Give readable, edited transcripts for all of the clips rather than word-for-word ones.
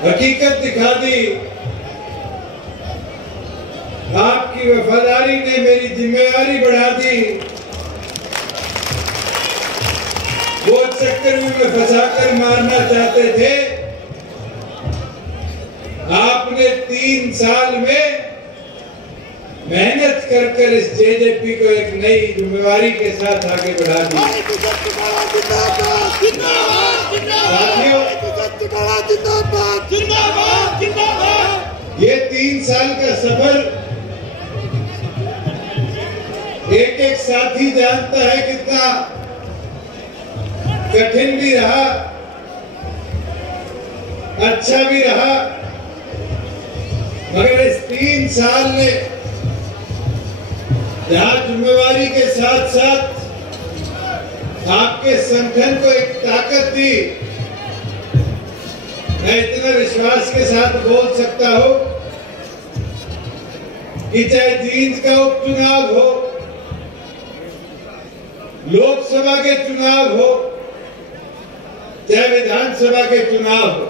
हकीकत दिखा दी। आपकी वफादारी ने मेरी जिम्मेदारी बढ़ा दी। वो चक्कर में फंसाकर मारना चाहते थे, आपने 3 साल में मेहनत कर इस जेजेपी को एक नई जिम्मेवारी के साथ आगे बढ़ा दी। साथियों, ये 3 साल का सफर एक एक साथी जानता है कितना कठिन भी रहा, अच्छा भी रहा, मगर इस 3 साल ने जहां जिम्मेवारी के साथ साथ आपके संगठन को एक ताकत दी, मैं इतना विश्वास के साथ बोल सकता हूं कि चाहे जींद का उपचुनाव हो, लोकसभा के चुनाव हो, चाहे विधानसभा के चुनाव हो,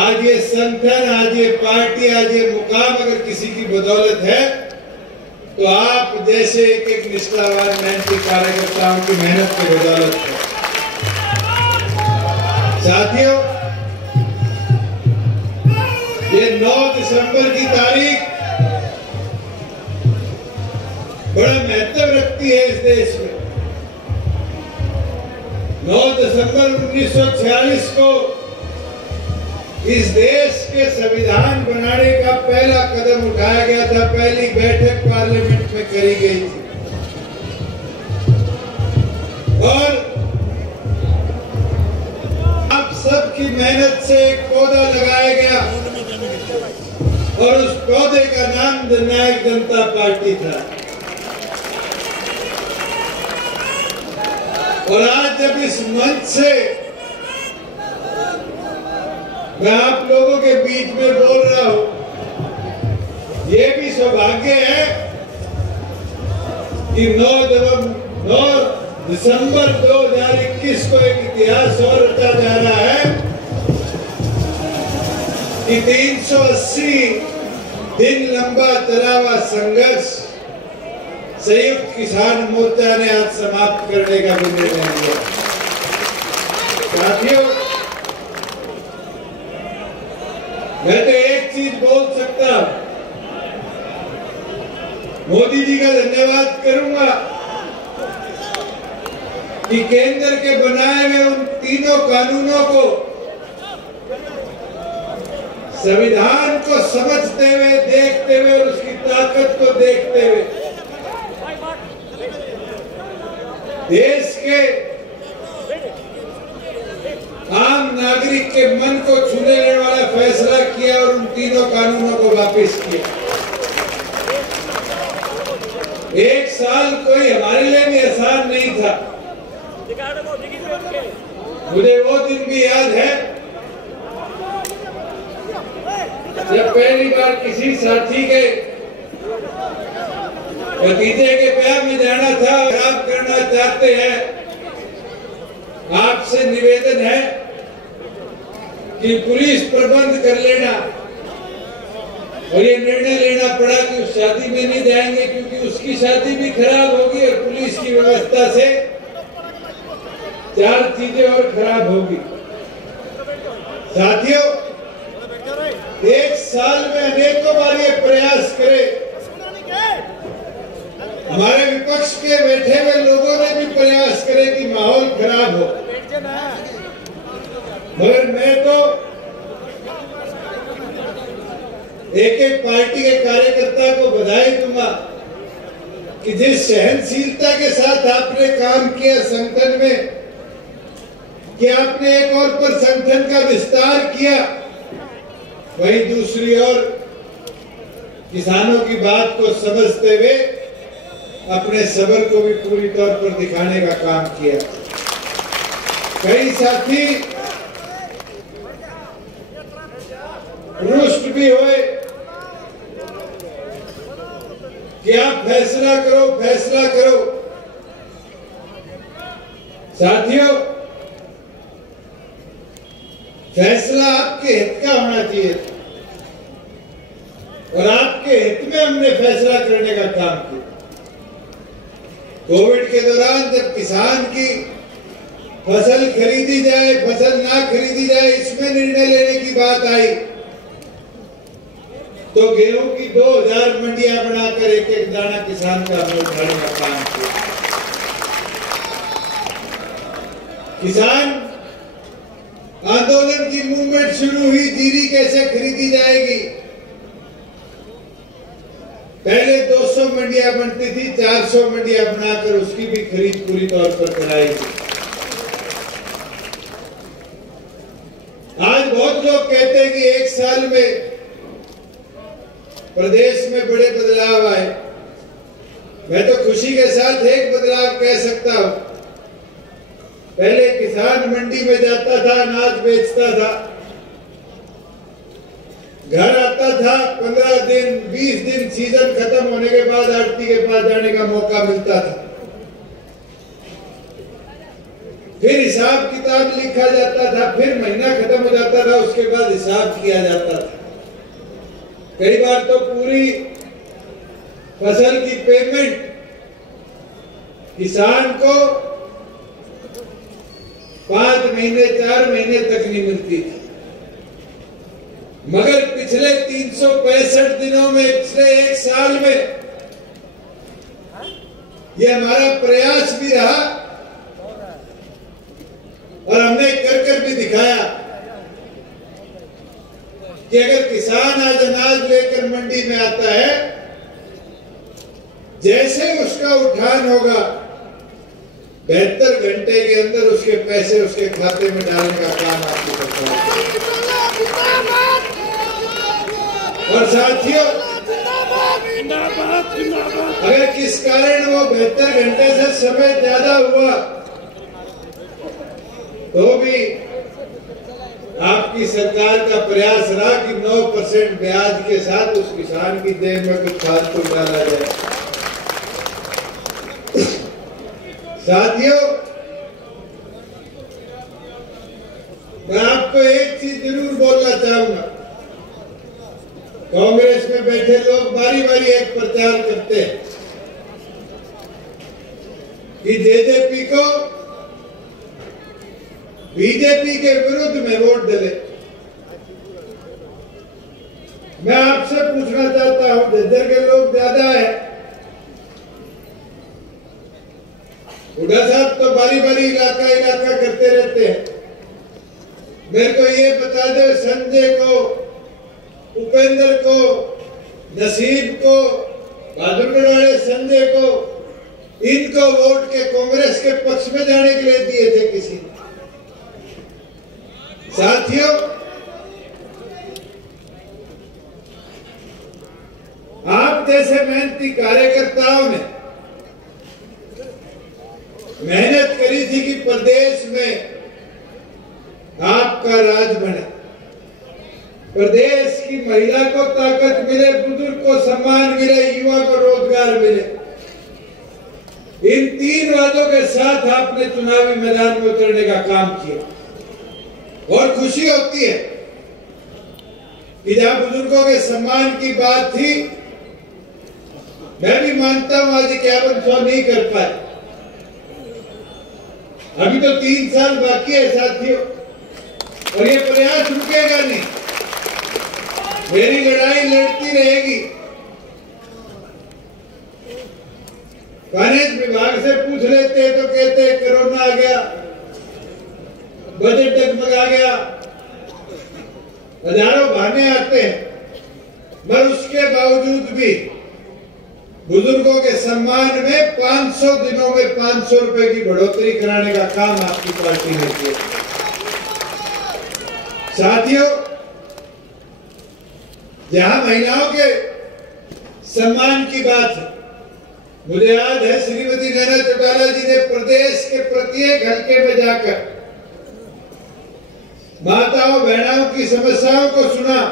आज ये संगठन, आज ये पार्टी, आज ये मुकाम अगर किसी की बदौलत है तो आप जैसे एक एक निष्ठावान मेहनती कार्यकर्ताओं की मेहनत की बदौलत है। साथियों, ये 9 दिसंबर की तारीख बड़ा महत्व रखती है इस देश में। 9 दिसंबर 1946 को इस देश के संविधान बनाने का पहला कदम उठाया गया था, पहली बैठक पार्लियामेंट में करी गई थी और आप सबकी मेहनत से एक पौधा लगाया गया और उस पौधे का नाम जननायक जनता पार्टी था। और आज जब इस मंच से मैं आप लोगों के बीच में बोल रहा हूं, ये भी सौभाग्य है कि 9 दिसंबर 2021 को एक इतिहास और रचा जा रहा है कि 380 दिन लंबा चला हुआ संघर्ष संयुक्त किसान मोर्चा ने आज समाप्त करने का भी निर्णय लिया। साथियों, मैं तो एक चीज बोल सकता हूं, मोदी जी का धन्यवाद करूंगा कि केंद्र के बनाए हुए उन तीनों कानूनों को, संविधान को समझते हुए, देखते हुए और उसकी ताकत को देखते हुए देश के आम नागरिक के मन को छूने वाला फैसला किया और उन तीनों कानूनों को वापस किया। 1 साल कोई हमारे लिए भी आसान नहीं था। मुझे वो दिन भी याद है जब पहली बार किसी साथी के भतीजे के ब्याह में जाना था। आप करना चाहते हैं, आपसे निवेदन है कि पुलिस प्रबंध कर लेना, और ये निर्णय लेना पड़ा कि उस शादी में नहीं जाएंगे क्योंकि उसकी शादी भी खराब होगी और पुलिस की व्यवस्था से 4 चीजें और खराब होगी। साथियों, 1 साल में अनेकों बार ये प्रयास करे, हमारे विपक्ष के बैठे हुए लोगों ने भी प्रयास करे कि माहौल खराब हो, मगर मैं तो एक एक पार्टी के कार्यकर्ता को बधाई दूंगा कि जिस सहनशीलता के साथ आपने काम किया संगठन में, कि आपने एक और पर संगठन का विस्तार किया, वहीं दूसरी ओर किसानों की बात को समझते हुए अपने सब्र को भी पूरी तौर पर दिखाने का काम किया। कई साथी रुष्ट भी हुए कि आप फैसला करो, फैसला करो। साथियों, फैसला आपके हित का होना चाहिए और आपके हित में हमने फैसला करने का काम किया। कोविड के दौरान जब किसान की फसल खरीदी जाए, फसल ना खरीदी जाए, इसमें निर्णय लेने की बात आई तो गेहूं की 2000 मंडियां बनाकर एक एक दाना किसान का हमने उठाने का काम किया। किसान आंदोलन की मूवमेंट शुरू हुई, जीरी कैसे खरीदी जाएगी। पहले 200 मंडियां बनती थी, 400 मंडियां बनाकर उसकी भी खरीद पूरी तौर पर कराई गई। आज बहुत लोग कहते हैं कि 1 साल में प्रदेश में बड़े बदलाव आए। मैं तो खुशी के साथ एक बदलाव कह सकता हूं। पहले किसान मंडी में जाता था, अनाज बेचता था, घर आता था, 15 दिन 20 दिन सीजन खत्म होने के बाद आड़ती के पास जाने का मौका मिलता था। फिर हिसाब किताब लिखा जाता था, फिर महीना खत्म हो जाता था, उसके बाद हिसाब किया जाता था। कई बार तो पूरी फसल की पेमेंट किसान को 5 महीने 4 महीने तक नहीं मिलती थी। मगर पिछले 365 दिनों में, पिछले 1 साल में यह हमारा प्रयास भी रहा और हमने कर भी दिखाया कि अगर किसान आज अनाज लेकर मंडी में आता है, जैसे उसका उठान होगा 72 घंटे के अंदर उसके पैसे उसके खाते में डालने का काम आपकी सरकार करेगी। और साथियों, अगर किस कारण वो 72 घंटे से समय ज्यादा हुआ तो भी आपकी सरकार का प्रयास रहा कि 9% ब्याज के साथ उस किसान की जेब में कुछ फालतू डाला जाए। साथियों, मैं आपको एक चीज जरूर बोलना चाहूंगा। कांग्रेस में बैठे लोग बारी बारी एक प्रचार करते हैं कि जेजेपी को बीजेपी के विरुद्ध में वोट डाले। मैं आपसे पूछना चाहता हूं, झज्जर के लोग ज्यादा है, हुड्डा साहब तो बारी बारी इलाका करते रहते हैं। मेरे को ये बता दो, संजय को, उपेंद्र को, नसीब को, बहादुरगढ़ वाले संजय को, इनको वोट के कांग्रेस के पक्ष में जाने के लिए दिए थे किसी ने? साथियों, आप जैसे मेहनती कार्यकर्ताओं ने मेहनत करी थी कि प्रदेश में आपका राज बने, प्रदेश की महिला को ताकत मिले, बुजुर्ग को सम्मान मिले, युवा को रोजगार मिले। इन 3 वादों के साथ आपने चुनावी मैदान में उतरने का काम किया और खुशी होती है कि जहां बुजुर्गों के सम्मान की बात थी, मैं भी मानता हूं आज 5100 नहीं कर पाए, अभी तो 3 साल बाकी है साथियों, और ये प्रयास रुकेगा नहीं, मेरी लड़ाई लड़ती रहेगी। फाइनेंस विभाग से पूछ लेते तो कहते कोरोना आ गया, बजट डगमगा गया, हजारों बहाने आते हैं, मगर उसके बावजूद भी बुजुर्गों के सम्मान में 500 दिनों में 500 रुपए की बढ़ोतरी कराने का काम आपकी पार्टी ने किया। साथियों, जहां महिलाओं के सम्मान की बात है, मुझे याद है श्रीमती नैना चौटाला जी ने प्रदेश के प्रत्येक हल्के में जाकर माताओं बहनों की समस्याओं को सुना,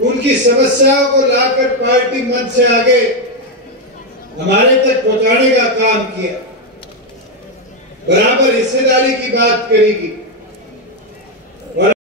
उनकी समस्याओं को लाकर पार्टी मंच से आगे हमारे तक पहुंचाने का काम किया, बराबर हिस्सेदारी की बात करेगी।